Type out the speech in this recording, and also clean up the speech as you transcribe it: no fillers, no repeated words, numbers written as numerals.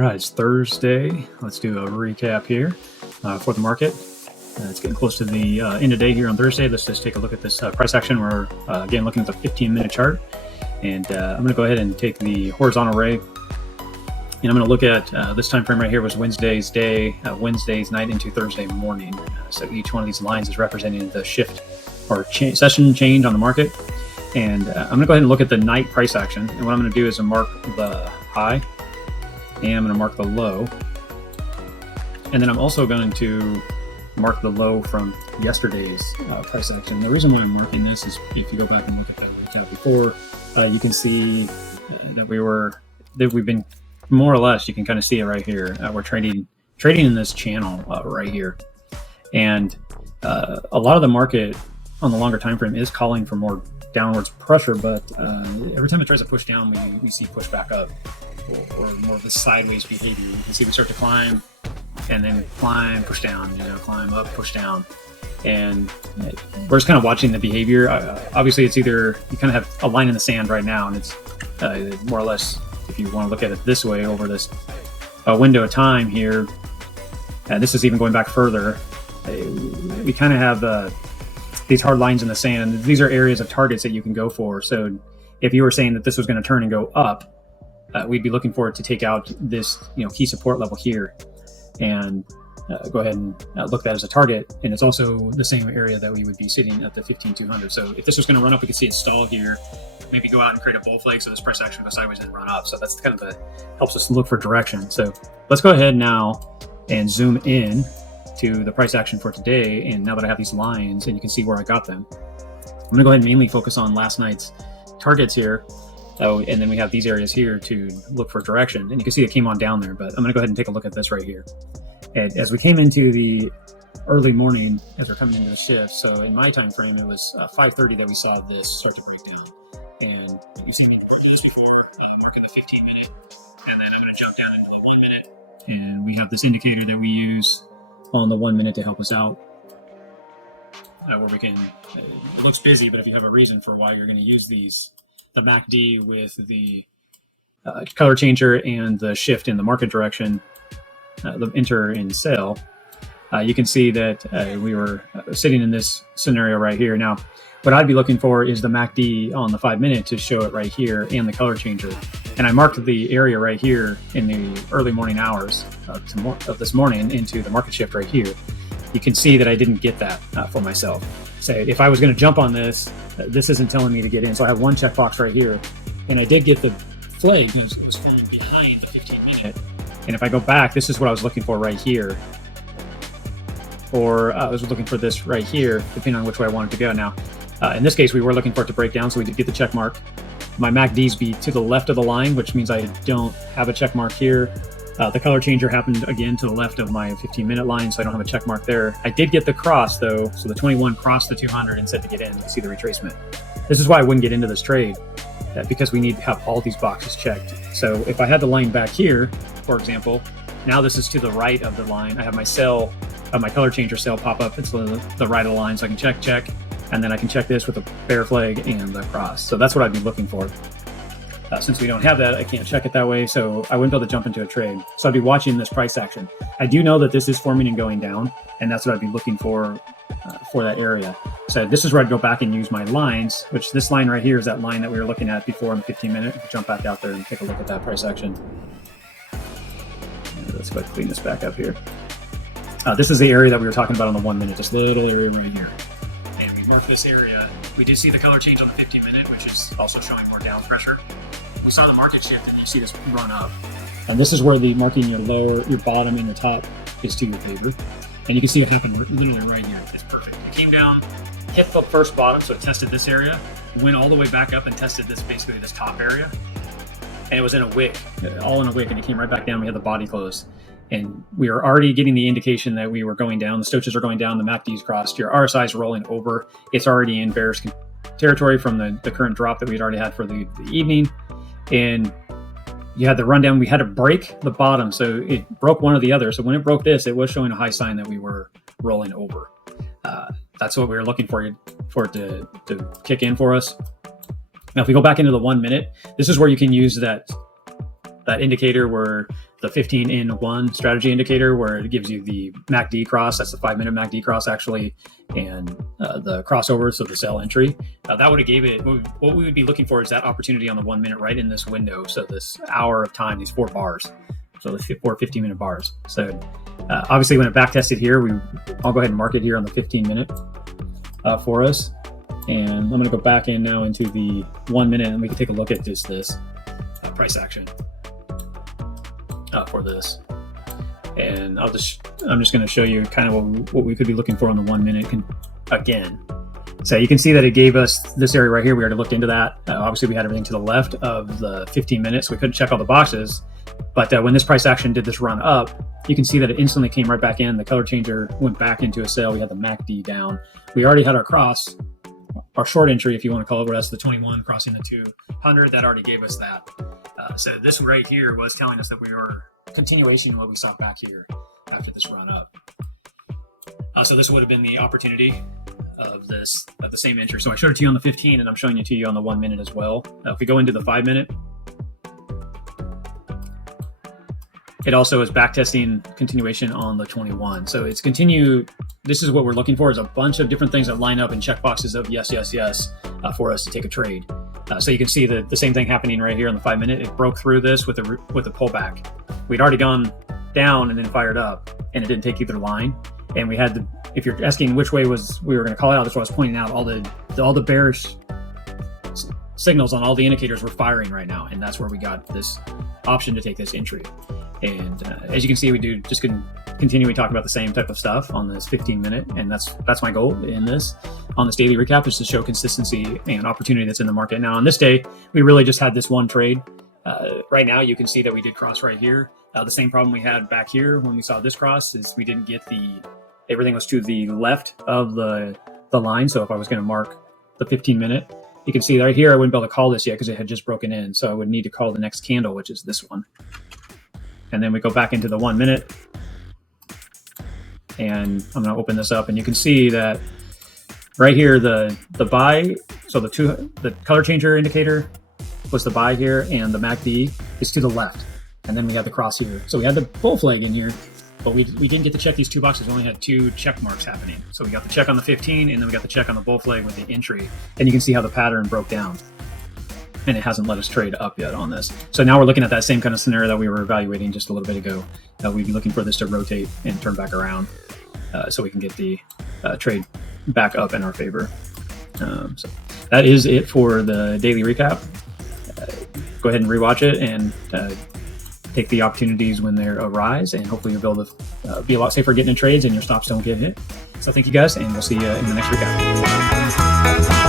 All right, it's Thursday. Let's do a recap here for the market. It's getting close to the end of day here on Thursday. Let's just take a look at this price action. We're again looking at the 15-minute chart, and I'm going to go ahead and take the horizontal ray, and I'm going to look at this time frame right here was Wednesday's day, Wednesday's night into Thursday morning. So each one of these lines is representing the shift or session change on the market, and I'm going to go ahead and look at the night price action. And what I'm going to do is mark the high, and I'm going to mark the low, and then I'm also going to mark the low from yesterday's price action. The reason why I'm marking this is if you go back and look at that recap before, you can see that we've been more or less, you can kind of see it right here. We're trading in this channel right here, and a lot of the market on the longer time frame is calling for more downwards pressure, but every time it tries to push down, we see push back up, or more of the sideways behavior. You can see we start to climb, and then climb, push down, climb up, push down. And we're just kind of watching the behavior. Obviously, it's either you kind of have a line in the sand right now, and it's more or less, if you want to look at it this way, over this window of time here, and this is even going back further, we kind of have these hard lines in the sand, and these are areas of targets that you can go for. So if you were saying that this was going to turn and go up, we'd be looking for it to take out this key support level here, and go ahead and look at that as a target. And it's also the same area that we would be sitting at the 15,200. So if this was going to run up, we could see it stall here, maybe go out and create a bull flag, so this price action goes sideways and run up. So that's kind of helps us look for direction. So let's go ahead now and zoom in to the price action for today. And now that I have these lines and you can see where I got them, I'm gonna go ahead and mainly focus on last night's targets here. Oh, and then we have these areas here to look for direction. And you can see it came on down there, but I'm gonna go ahead and take a look at this right here. And as we came into the early morning, as we're coming into the shift, so in my time frame, it was 5:30 that we saw this start to break down. And you've seen me mark this before, marking the 15-minute, and then I'm gonna jump down into the 1 minute. And we have this indicator that we use on the 1 minute to help us out, where we can, it looks busy, but if you have a reason for why you're gonna use these, the MACD with the color changer and the shift in the market direction, the enter in sell, you can see that we were sitting in this scenario right here. Now, what I'd be looking for is the MACD on the 5 minute to show it right here, and the color changer. And I marked the area right here in the early morning hours of this morning into the market shift right here. You can see that I didn't get that for myself. So if I was going to jump on this, this isn't telling me to get in. So I have one checkbox right here, and I did get the flag because it was falling behind the 15-minute. And if I go back, this is what I was looking for right here, or I was looking for this right here, depending on which way I wanted to go. Now, in this case, we were looking for it to break down, so we did get the check mark. My MACDs be to the left of the line, which means I don't have a check mark here. The color changer happened again to the left of my 15-minute line, so I don't have a check mark there. I did get the cross though, so the 21 crossed the 200 and said to get in. You can see the retracement. This is why I wouldn't get into this trade, because we need to have all these boxes checked. So if I had the line back here, for example, now this is to the right of the line. I have my sell, my color changer cell pop up. It's the right of the line, so I can check, and then I can check this with a bear flag and the cross. So that's what I'd be looking for. Since we don't have that, I can't check it that way, so I wouldn't be able to jump into a trade. So I'd be watching this price action. I do know that this is forming and going down, and that's what I'd be looking for that area. So this is where I'd go back and use my lines, which this line right here is that line that we were looking at before in the 15-minute. Jump back out there and take a look at that price action. Let's go ahead and clean this back up here. This is the area that we were talking about on the 1 minute, this little area right here. And we marked this area. We did see the color change on the 15-minute, which is also showing more down pressure. We saw the market shift, and you see this run up. And this is where the marking your lower, your bottom, and your top is to your favor. And you can see it happen literally right here. It's perfect. It came down, hit the first bottom, so it tested this area, went all the way back up and tested this, basically this top area. And it was in a wick, all in a wick, and it came right back down. We had the body closed. And we were already getting the indication that we were going down. The stochastics are going down, the MACD's crossed, your RSI is rolling over. It's already in bearish territory from the current drop that we'd already had for the evening. And you had the rundown. We had to break the bottom, so it broke one or the other. So when it broke this, it was showing a high sign that we were rolling over. That's what we were looking for it to kick in for us. Now, if we go back into the 1 minute, this is where you can use that indicator where 15 in 1 strategy indicator, where it gives you the MACD cross. That's the 5-minute MACD cross actually, and the crossover, so the sell entry. That would have gave it, what we would be looking for is that opportunity on the 1 minute right in this window. So this hour of time, these 4 bars. So the 4 15-minute bars. So obviously when it back tested here, I'll go ahead and mark it here on the 15-minute for us. And I'm going to go back in now into the 1 minute, and we can take a look at this price action for this. And I'm just going to show you kind of what we could be looking for on the 1 minute again. So you can see that it gave us this area right here. We already looked into that. Obviously we had everything to the left of the 15 minutes. So we couldn't check all the boxes. But when this price action did this run up, you can see that it instantly came right back in. The color changer went back into a sell. We had the MACD down. We already had our cross, our short entry, if you want to call it, that's the 21 crossing the 200. That already gave us that. So this right here was telling us that we were continuation of what we saw back here after this run up. So this would have been the opportunity of the same entry. So I showed it to you on the 15, and I'm showing it to you on the 1 minute as well. If we go into the 5 minute, it also is backtesting continuation on the 21. So it's continue. This is what we're looking for, is a bunch of different things that line up in checkboxes of yes, yes, yes, for us to take a trade. So you can see the same thing happening right here on the 5 minute. It broke through this with a pullback. We'd already gone down and then fired up, and it didn't take either line. And we had if you're asking which way we were going to call it out, that's what I was pointing out. All the bearish signals on all the indicators were firing right now, and that's where we got this option to take this entry. And as you can see, we do just continually talk about the same type of stuff on this 15 minute, and that's my goal in this on this daily recap, is to show consistency and opportunity that's in the market. Now on this day, we really just had this one trade. Right now you can see that we did cross right here. The same problem we had back here when we saw this cross is we didn't get everything was to the left of the line. So if I was going to mark the 15 minute, you can see right here I wouldn't be able to call this yet because it had just broken in. So I would need to call the next candle, which is this one. And then we go back into the 1 minute, and I'm going to open this up, and you can see that right here the buy. So the color changer indicator was the buy here, and the MACD is to the left, and then we have the cross here. So we had the bull flag in here, but we didn't get to check these 2 boxes. We only had 2 check marks happening. So we got the check on the 15, and then we got the check on the bull flag with the entry, and you can see how the pattern broke down. And it hasn't let us trade up yet on this. So now we're looking at that same kind of scenario that we were evaluating just a little bit ago. We'd be looking for this to rotate and turn back around so we can get the trade back up in our favor. So that is it for the daily recap. Go ahead and rewatch it and take the opportunities when they arise, and hopefully you'll be able to be a lot safer getting in trades and your stops don't get hit. So thank you guys, and we'll see you in the next recap.